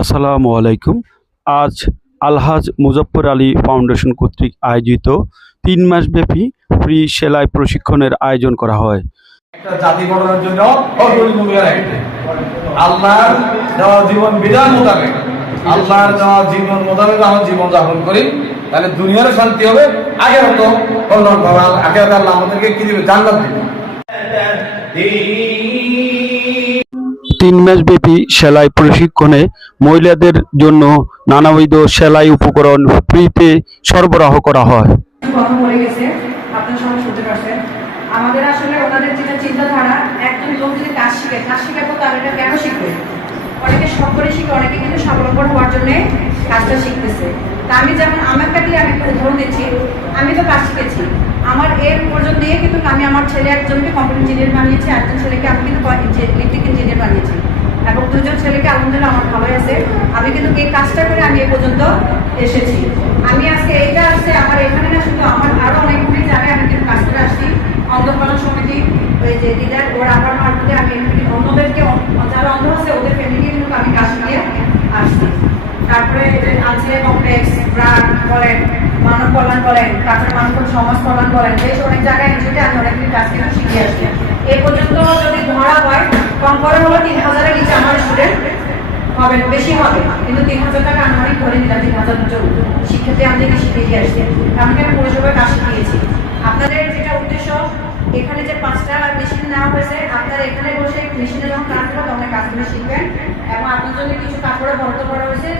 আসসালামু আলাইকুম। আজ আলহাজ মুজফ্ফর আলী ফাউন্ডেশন কর্তৃক আয়োজিত ৩ মাসব্যাপী ফ্রি সেলাই প্রশিক্ষণের আয়োজন করা হয়। একটা জাতি গঠনের জন্য অগ্রণী ভূমিকা রাখবে। আল্লাহর দেওয়া জীবন বিধান মোতাবেক, আল্লাহর দেওয়া জীবন মোতাবেক আমরা জীবন যাপন করি, তাহলে দুনিয়ারও শান্তি হবে, আখিরাতে কল্যাণ পাবে। আখিরাতে আল্লাহ আমাদেরকে কি দিবে? জান্নাত দিবে। ৩ মাসব্যাপী সেলাই প্রশিক্ষণে মহিলাদের জন্য নানাবিধ সেলাই উপকরণ ফ্রিতে সরবরাহ করা হয়। কথা বলে গেছে, আপনারা সবাই শুনতে পারছেন। আমাদের আসলে ওনাদের যেটা চিন্তাধারা, একজন লোক যদি কাজ শিখাবো তার এটা কেন শিখবে? অনেকে শখ করে শিখে, অনেকে কিন্তু স্বাবলম্বন হওয়ার জন্য কাজটা শিখতেছে। তা আমি যেমন আমাকে দিয়ে আমি একটা উদাহরণ দিচ্ছি, আমি তো কাজ শিখেছি, আমার এর উপার্জন দিয়ে কিন্তু আমি আমার ছেলে একজনকে কম্পিউটার ইঞ্জিনিয়ার বানিয়েছি, একজন ছেলেকে আমি কিন্তু ইলেকট্রিক ইঞ্জিনিয়ার বানিয়েছি, এবং দুজন ছেলেকে আলহামদুলিল্লাহ আমার ভালোই আছে। আমি কিন্তু এই কাজটা করে আমি এ পর্যন্ত এসেছি। আমি আজকে এইটা আসছে আমার এখানে না, শুধু আমার আরো অনেকগুলি জায়গায় আমি কিন্তু কাজ করে আসছি। অন্ধকরণ সমিতি, ওই যে দিদার ওরা আমার মারফতে আমি অন্যদেরকে, যারা অন্ধ আছে ওদের ফ্যামিলিকে কিন্তু আমি কাজ দিয়ে আসছি। তারপরে আছে কমপ্লেক্স, ব্রাক বলেন, মানব কল্যাণ বলেন, তারপরে মানব সমাজ কল্যাণ বলেন, বেশ অনেক জায়গায় এনজিওতে আমি অনেকগুলি কাজ কিন্তু শিখে আসছি। এ পর্যন্ত যদি ধরা হয়, কম করে হলো ৩,০০০-এর নিচে আমার স্টুডেন্ট হবে, বেশি হবে, কিন্তু ৩,০০০ টাকা আনুমানিক ধরে নিলাম, ৩,০০০ জন শিক্ষার্থী আমাদেরকে শিখিয়ে দিয়ে আসছে। আমি কেন পৌরসভায় কাজ শিখিয়েছি। আপনাদের যেটা উদ্দেশ্য, এখানে যে 5টা মেশিন নেওয়া হয়েছে, আপনারা এখানে বসে মেশিনে যখন কাজ করবেন তখন কাজগুলো শিখবেন, এবং আপনার জন্য কিছু কাপড়ে বন্ধ করা হয়েছে।